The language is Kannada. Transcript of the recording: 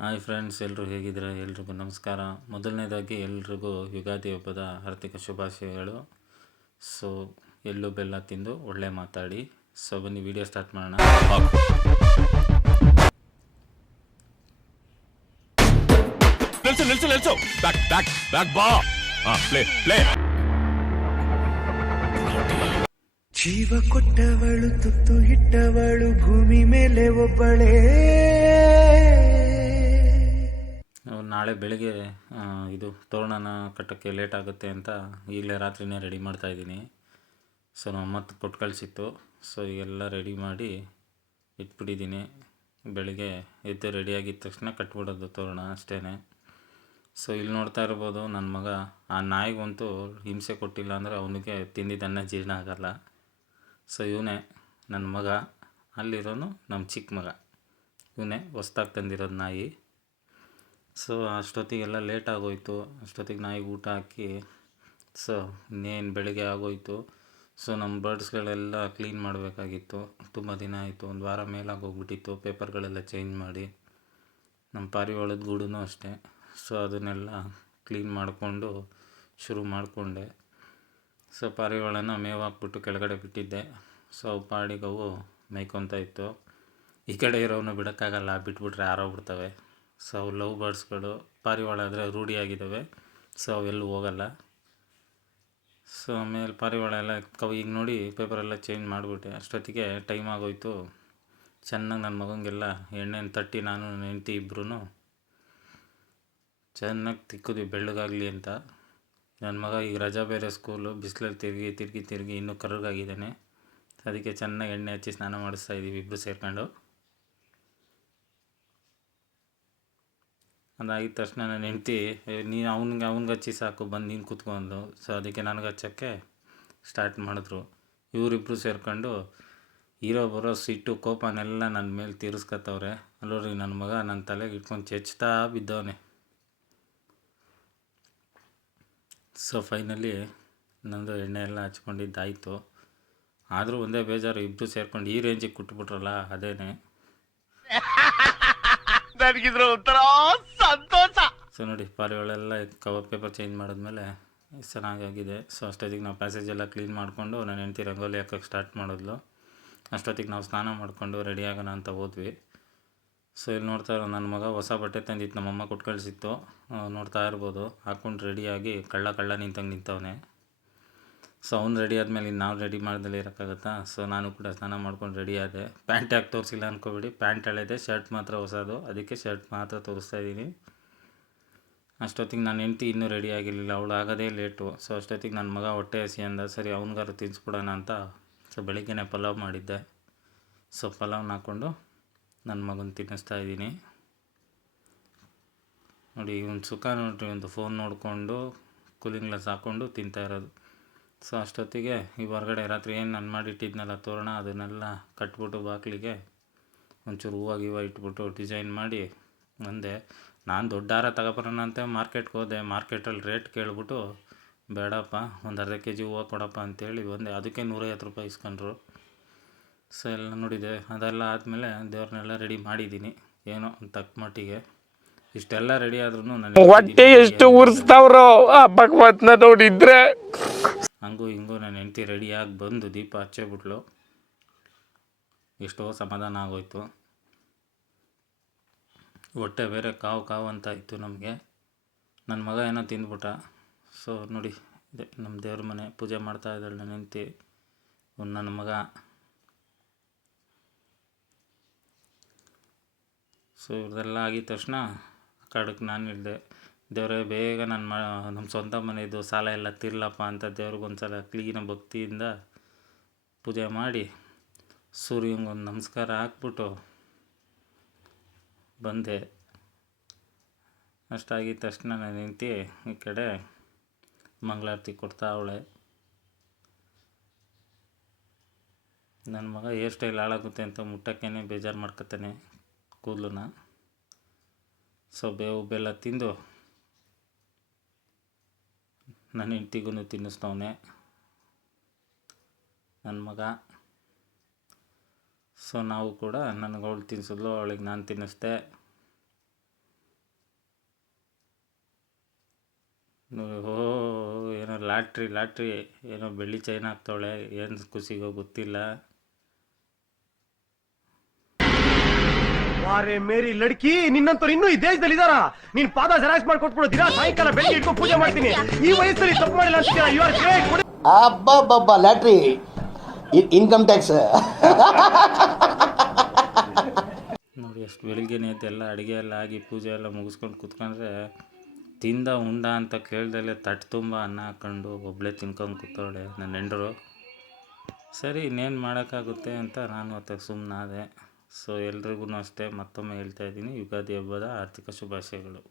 ಹಾಯ್ ಫ್ರೆಂಡ್ಸ್ ಎಲ್ಲರೂ ಹೇಗಿದ್ದೀರಾ? ಎಲ್ರಿಗೂ ನಮಸ್ಕಾರ. ಮೊದಲನೇದಾಗಿ ಎಲ್ರಿಗೂ ಯುಗಾದಿ ಹಬ್ಬದ ಆರ್ಥಿಕ ಶುಭಾಶಯಗಳು. ಸೊ ಎಲ್ಲೂ ಬೆಲ್ಲ ತಿಂದು ಒಳ್ಳೆ ಮಾತಾಡಿ. ಸೊ ಬನ್ನಿ ವಿಡಿಯೋ ಸ್ಟಾರ್ಟ್ ಮಾಡೋಣ. ನಿಲ್ಸು ನಿಲ್ಸು ನಿಲ್ಸು. ಬ್ಯಾಕ್ ಬ್ಯಾಕ್ ಬ್ಯಾಕ್ ಬಾ ಹಾ ಪ್ಲೇ ಪ್ಲೇ ಜೀವ ಕೊಟ್ಟವಳು ತುತ್ತು ಇಟ್ಟವಳು ಭೂಮಿ ಮೇಲೆ ಒಬ್ಬಳೇ. ನಾಳೆ ಬೆಳಗ್ಗೆ ಇದು ತೋರಣನ ಕಟ್ಟೋಕ್ಕೆ ಲೇಟ್ ಆಗುತ್ತೆ ಅಂತ ಈಗಲೇ ರಾತ್ರಿನೇ ರೆಡಿ ಮಾಡ್ತಾಯಿದ್ದೀನಿ ಸೊ ನಮ್ಮ ಅಮ್ಮತ್ತು ಕೊಟ್ಟು ಕಳಿಸಿತ್ತು. ಸೊ ಎಲ್ಲ ರೆಡಿ ಮಾಡಿ ಇಟ್ಬಿಟ್ಟಿದ್ದೀನಿ. ಬೆಳಿಗ್ಗೆ ಎದ್ದು ರೆಡಿಯಾಗಿದ್ದ ತಕ್ಷಣ ಕಟ್ಬಿಡೋದು ತೋರಣ ಅಷ್ಟೇ ಸೊ ಇಲ್ಲಿ ನೋಡ್ತಾ ಇರ್ಬೋದು ನನ್ನ ಮಗ, ಆ ನಾಯಿಗಂತೂ ಹಿಂಸೆ ಕೊಟ್ಟಿಲ್ಲ ಅಂದರೆ ಅವನಿಗೆ ತಿಂದಿದ್ದನ್ನ ಜೀರ್ಣ ಆಗಲ್ಲ. ಸೊ ಇವನೇ ನನ್ನ ಮಗ. ಅಲ್ಲಿರೋನು ನಮ್ಮ ಚಿಕ್ಕ ಮಗ. ಇವನೇ ಹೊಸ್ದಾಗಿ ತಂದಿರೋದು ನಾಯಿ. ಸೊ ಅಷ್ಟೊತ್ತಿಗೆಲ್ಲ ಲೇಟ್ ಆಗೋಯ್ತು. ಅಷ್ಟೊತ್ತಿಗೆ ನಾಯಿಗೆ ಊಟ ಹಾಕಿ ಸೊ ಇನ್ನೇನು ಬೆಳಗ್ಗೆ ಆಗೋಯ್ತು. ಸೊ ನಮ್ಮ ಬರ್ಡ್ಸ್ಗಳೆಲ್ಲ ಕ್ಲೀನ್ ಮಾಡಬೇಕಾಗಿತ್ತು. ತುಂಬ ದಿನ ಆಯಿತು. ಒಂದು ವಾರ ಮೇಲಾಗೋಗ್ಬಿಟ್ಟಿತ್ತು ಪೇಪರ್ಗಳೆಲ್ಲ ಚೇಂಜ್ ಮಾಡಿ. ನಮ್ಮ ಪಾರಿವಾಳದ ಗೂಡು ಅಷ್ಟೇ. ಸೊ ಅದನ್ನೆಲ್ಲ ಕ್ಲೀನ್ ಮಾಡಿಕೊಂಡು ಶುರು ಮಾಡಿಕೊಂಡೆ. ಸೊ ಪಾರಿವಾಳನ ಮೇವು ಹಾಕ್ಬಿಟ್ಟು ಕೆಳಗಡೆ ಬಿಟ್ಟಿದ್ದೆ. ಸೊ ಅವು ಪಾಡಿಗೆ ಅವು ಮೇಯ್ಕೊತಾ ಇತ್ತು. ಈ ಕಡೆ ಇರೋವನ್ನ ಬಿಡೋಕ್ಕಾಗಲ್ಲ. ಬಿಟ್ಬಿಟ್ರೆ ಆರೋಗ್ಬಿಡ್ತವೆ ಸೊ ಅವು ಲವ್ ಬರ್ಡ್ಸ್ಗಳು ಪಾರಿವಾಳ ಆದರೆ ರೂಢಿಯಾಗಿದ್ದಾವೆ ಸೊ ಅವೆಲ್ಲೂ ಹೋಗಲ್ಲ. ಸೊ ಆಮೇಲೆ ಪಾರಿವಾಳ ಎಲ್ಲ ಕವ್, ಈಗ ನೋಡಿ ಪೇಪರೆಲ್ಲ ಚೇಂಜ್ ಮಾಡಿಬಿಟ್ಟೆ. ಅಷ್ಟೊತ್ತಿಗೆ ಟೈಮ್ ಆಗೋಯ್ತು. ಚೆನ್ನಾಗಿ ನನ್ನ ಮಗಂಗೆಲ್ಲ ಎಣ್ಣೆನ ತಟ್ಟಿ ನಾನು, ನನ್ನ ಹೆಂಡ್ತಿ ಇಬ್ಬರೂ ಚೆನ್ನಾಗಿ ತಿಕ್ಕಿದ್ವಿ ಬೆಳ್ಳಗಾಗಲಿ ಅಂತ. ನನ್ನ ಮಗ ಈಗ ರಜಾ ಬೇರೆ ಸ್ಕೂಲು ಬಿಸಿಲಲ್ಲಿ ತಿರುಗಿ ತಿರುಗಿ ತಿರುಗಿ ಇನ್ನೂ ಕರ್ರಗಾಗಿದ್ದಾನೆ. ಅದಕ್ಕೆ ಚೆನ್ನಾಗಿ ಎಣ್ಣೆ ಹಚ್ಚಿ ಸ್ನಾನ ಮಾಡಿಸ್ತಾ ಇದ್ದೀವಿ ಇಬ್ಬರು ಸೇರ್ಕೊಂಡು. ಅದಾಗಿದ ತಕ್ಷಣ ನನ್ನ ಹೆಂಡ್ತಿ ನೀನು ಅವ್ನಿಗೆ ಅವ್ನಿಗೆ ಹಚ್ಚಿ ಸಾಕು, ಬಂದು ನೀನು ಕೂತ್ಕೊಂಡು. ಸೊ ಅದಕ್ಕೆ ನನಗೆ ಹಚ್ಚೋಕ್ಕೆ ಸ್ಟಾರ್ಟ್ ಮಾಡಿದ್ರು. ಇವರಿಬ್ಬರು ಸೇರ್ಕೊಂಡು ಇರೋ ಬರೋ ಸಿಟ್ಟು ಕೋಪನೆಲ್ಲ ನನ್ನ ಮೇಲೆ ತೀರಿಸ್ಕೊತವ್ರೆ ಅಲ್ಲೋರಿ ನನ್ನ ಮಗ ನನ್ನ ತಲೆಗೆ ಇಟ್ಕೊಂಡು ಚೆಚ್ತಾ ಬಿದ್ದವನೆ. ಸೊ ಫೈನಲಿ ನಂದು ಎಣ್ಣೆ ಎಲ್ಲ ಹಚ್ಕೊಂಡಿದ್ದಾಯಿತು. ಆದರೂ ಒಂದೇ ಬೇಜಾರು ಇಬ್ಬರು ಸೇರ್ಕೊಂಡು ಈ ರೇಂಜಿಗೆ ಕುಟ್ಬಿಟ್ರಲ್ಲ, ಅದೇನೆ. ನನಗಿದ್ರ ಒಂಥರ ಸಂತೋಷ. ಸೊ ನೋಡಿ ಪಾರಿವಾಳೆಲ್ಲ ಕವರ್ ಪೇಪರ್ ಚೇಂಜ್ ಮಾಡಿದ್ಮೇಲೆ ಚೆನ್ನಾಗಾಗಿದೆ ಸೊ ಅಷ್ಟೊತ್ತಿಗೆ ನಾವು ಪ್ಯಾಸೇಜ್ ಎಲ್ಲ ಕ್ಲೀನ್ ಮಾಡಿಕೊಂಡು ನನ್ನ ಹೆಂಡತಿ ರಂಗೋಲಿ ಹಾಕೋಕ್ಕೆ ಸ್ಟಾರ್ಟ್ ಮಾಡಿದ್ಲು. ಅಷ್ಟೊತ್ತಿಗೆ ನಾವು ಸ್ನಾನ ಮಾಡಿಕೊಂಡು ರೆಡಿ ಆಗೋಣ ಅಂತ ಹೋದ್ವಿ. ಸೊ ಇಲ್ಲಿ ನೋಡ್ತಾ ಇರೋ ನನ್ನ ಮಗ ಹೊಸ ಬಟ್ಟೆ ತಂದಿತ್ತು, ನಮ್ಮಮ್ಮ ಕೊಟ್ಟು ಕಳಿಸಿತ್ತು ನೋಡ್ತಾ ಇರ್ಬೋದು, ಹಾಕ್ಕೊಂಡು ರೆಡಿಯಾಗಿ ಕಳ್ಳ ಕಳ್ಳ ನಿಂತಂಗೆ ನಿಂತವನೆ. ಸೊ ಅವ್ನು ರೆಡಿ ಆದಮೇಲೆ ಇನ್ನು ನಾವು ರೆಡಿ ಮಾಡ್ದಲ್ಲೇ ಇರೋಕ್ಕಾಗತ್ತಾ? ಸೊ ನಾನು ಕೂಡ ಸ್ನಾನ ಮಾಡ್ಕೊಂಡು ರೆಡಿ ಆದೆ. ಪ್ಯಾಂಟ್ ಯಾಕೆ ತೋರಿಸಿಲ್ಲ ಅನ್ಕೋಬೇಡಿ. ಪ್ಯಾಂಟ್ ಹೇಳಿದೆ ಶರ್ಟ್ ಮಾತ್ರ ಹೊಸದು. ಅದಕ್ಕೆ ಶರ್ಟ್ ಮಾತ್ರ ತೋರಿಸ್ತಾ ಇದ್ದೀನಿ. ಅಷ್ಟೊತ್ತಿಗೆ ನಾನು ಹೆಂಡ್ತಿ ಇನ್ನೂ ರೆಡಿ ಆಗಿರಲಿಲ್ಲ. ಅವಳು ಆಗೋದೇ ಲೇಟು ಸೊ ಅಷ್ಟೊತ್ತಿಗೆ ನನ್ನ ಮಗ ಹೊಟ್ಟೆ ಹಸಿ ಅಂದ, ಸರಿ, ಅವ್ನಿಗಾರು ತಿನ್ಸ್ಬಿಡೋಣ ಅಂತ. ಸೊ ಬೆಳಿಗ್ಗೆನೇ ಪಲಾವ್ ಮಾಡಿದ್ದೆ. ಸೊ ಪಲಾವ್ನ ಹಾಕ್ಕೊಂಡು ನನ್ನ ಮಗನ ತಿನ್ನಿಸ್ತಾ ಇದ್ದೀನಿ. ನೋಡಿ, ಇವನು ಸುಖ ನೋಡ್ರಿ ಒಂದು ಫೋನ್ ನೋಡಿಕೊಂಡು ಕೂಲಿಂಗ್ ಗ್ಲಾಸ್ ಹಾಕ್ಕೊಂಡು ತಿಂತಾ ಇರೋದು. ಸೊ ಅಷ್ಟೊತ್ತಿಗೆ ಈ ಹೊರಗಡೆ ರಾತ್ರಿ ಏನು ನಾನು ಮಾಡಿಟ್ಟಿದ್ನಲ್ಲ ತೋರಣ ಅದನ್ನೆಲ್ಲ ಕಟ್ಬಿಟ್ಟು ಬಾಕ್ಲಿಗೆ ಒಂಚೂರು ಹೂವು ಗಿವ ಇಟ್ಬಿಟ್ಟು ಡಿಸೈನ್ ಮಾಡಿ ಮುಂದೆ ನಾನು ದೊಡ್ಡ ಹಾರ ತಗೋಬರೋಣ ಅಂತ ಮಾರ್ಕೆಟ್ಗೆ ಹೋದೆ. ಮಾರ್ಕೆಟಲ್ಲಿ ರೇಟ್ ಕೇಳಿಬಿಟ್ಟು ಬೇಡಪ್ಪ ಒಂದು ಅರ್ಧ ಕೆ ಜಿ ಹೂವು ಕೊಡಪ್ಪ ಅಂತೇಳಿ ಬಂದೆ. ಅದಕ್ಕೆ ನೂರೈವತ್ತು ರೂಪಾಯಿ ಇಸ್ಕೊಂಡ್ರು. ಸೊ ಎಲ್ಲ ನೋಡಿದೆ. ಅದೆಲ್ಲ ಆದಮೇಲೆ ದೇವ್ರನ್ನೆಲ್ಲ ರೆಡಿ ಮಾಡಿದ್ದೀನಿ. ಏನೋ ಒಂದು ತಕ್ಕ ಮಟ್ಟಿಗೆ. ಇಷ್ಟೆಲ್ಲ ರೆಡಿ ಆದ್ರೂ ಹೊಟ್ಟೆ ಎಷ್ಟು ಉರಿಸ್ತಾವ್ರೋ ಆ ಭಗವಂತನ ನೋಡಿದ್ರೆ. ಹಂಗೂ ಹಿಂಗೂ ನನ್ನ ಹೆಂಡ್ತಿ ರೆಡಿಯಾಗಿ ಬಂದು ದೀಪ ಹಚ್ಚೇಬಿಟ್ಲು. ಎಷ್ಟೋ ಸಮಾಧಾನ ಆಗೋಯ್ತು. ಹೊಟ್ಟೆ ಬೇರೆ ಕಾವು ಕಾವು ಅಂತ ಇತ್ತು ನಮಗೆ. ನನ್ನ ಮಗ ಏನೋ ತಿಂದ್ಬಿಟ್ಟ. ಸೊ ನೋಡಿ ನಮ್ಮ ದೇವ್ರ ಮನೆ ಪೂಜೆ ಮಾಡ್ತಾ ಇದ್ದಾಳೆ ನನ್ನ ಹೆಂಡ್ತಿ ನನ್ನ ಮಗ. ಸೊ ಇವ್ರದೆಲ್ಲ ಆಗಿದ ತಕ್ಷಣ ಕಾಡಕ್ಕೆ ನಾನು ಹೇಳಿದೆ ದೇವರೇ, ಬೇಗ ನನ್ನ ಮ ನಮ್ಮ ಸ್ವಂತ ಮನೆಯದು ಸಾಲ ಎಲ್ಲ ತಿರ್ಲಪ್ಪ ಅಂತ ದೇವ್ರಿಗೊಂದು ಸಲ ಕ್ಲೀನ ಭಕ್ತಿಯಿಂದ ಪೂಜೆ ಮಾಡಿ ಸೂರ್ಯಂಗೊಂದು ನಮಸ್ಕಾರ ಹಾಕ್ಬಿಟ್ಟು ಬಂದೆ. ಅಷ್ಟಾಗಿದ ತಕ್ಷಣ ನಾನು ಹೆಂಡ್ತಿ ಈ ಕಡೆ ಮಂಗಳಾರತಿ ಕೊಡ್ತಾ ಅವಳೆ. ನನ್ನ ಮಗ ಹೇರ್ ಸ್ಟೈಲ್ ಹಾಳಾಗುತ್ತೆ ಅಂತ ಮುಟ್ಟಕ್ಕೇ ಬೇಜಾರು ಮಾಡ್ಕೊತಾನೆ ಕೂದಲನ್ನ. ಸೊ, ಬೇವು ಬೆಲ್ಲ ತಿಂದು ನನ್ನ ಹೆಂಡ್ತಿಗೂ ತಿನ್ನಿಸ್ತವ್ನೆ ನನ್ನ ಮಗ. ಸೊ ನಾವು ಕೂಡ ನನಗೆ ಅವಳು ತಿನ್ನಿಸಿದ್ಲು ಅವಳಿಗೆ ನಾನು ತಿನ್ನಿಸ್ದೆ. ಓ, ಏನೋ ಲಾಟ್ರಿ ಲಾಟ್ರಿ, ಏನೋ ಬೆಳ್ಳಿ ಚೈನ್ ಹಾಕ್ತವಳೆ, ಏನು ಖುಷಿಗೋ ಗೊತ್ತಿಲ್ಲ. ವಾರೆ ಮೇರಿ ಲಡ್ಕಿ ನಿನ್ನಂತವ್ರು ಇನ್ನೂ ಈ ದೇಶದಲ್ಲಿ ಇದಾರ ನೀನ್ ಪಾದ ಜೆರಾಕ್ಸ್ ಮಾಡ್ಕೊಟ್ಬಿಡು ದಿನ ಸಾಯಂಕಾಲ ಬೆಳಿಗ್ಗೆ ಇಟ್ಕೊಂಡು ಪೂಜೆ ಮಾಡ್ತೀನಿ. ಈ ವಯಸ್ಸಲ್ಲಿ ತಪ್ಪು ಮಾಡಿಲ್ಲ ಅಷ್ಟೇ ಯು ಆರ್ ಗ್ರೇಟ್ ಅಬ್ಬಬ್ಬಬ್ಬ ಲ್ಯಾಟ್ರಿ ಇನ್ಕಮ್ ಟ್ಯಾಕ್ಸ್ ನೋಡಿ ಎಷ್ಟು ಬೆಳಿಗ್ಗೆನೇ ಎಲ್ಲ ಅಡುಗೆ ಎಲ್ಲ ಆಗಿ ಪೂಜೆ ಎಲ್ಲ ಮುಗಿಸ್ಕೊಂಡು ಕುತ್ಕೊಂಡ್ರೆ ತಿಂದ ಉಂಡ ಅಂತ ಕೇಳ್ದಲೆ ತಟ್ಟು ತುಂಬ ಅನ್ನ ಹಾಕೊಂಡು ಒಬ್ಬಳೇ ತಿನ್ಕೊಂಡು ಕೂತವಳೆ ನನ್ನ ಹೆಂಡರು. ಸರಿ ಇನ್ನೇನು ಮಾಡೋಕ್ಕಾಗುತ್ತೆ ಅಂತ ನಾನು ಅತ್ತ ಸುಮ್ಮನಾದೆ ಸೊ ಎಲ್ರಿಗೂ ಅಷ್ಟೇ ಮತ್ತೊಮ್ಮೆ ಹೇಳ್ತಾ ಇದ್ದೀನಿ. ಯುಗಾದಿ ಹಬ್ಬದ ಆರ್ಥಿಕ ಶುಭಾಶಯಗಳು.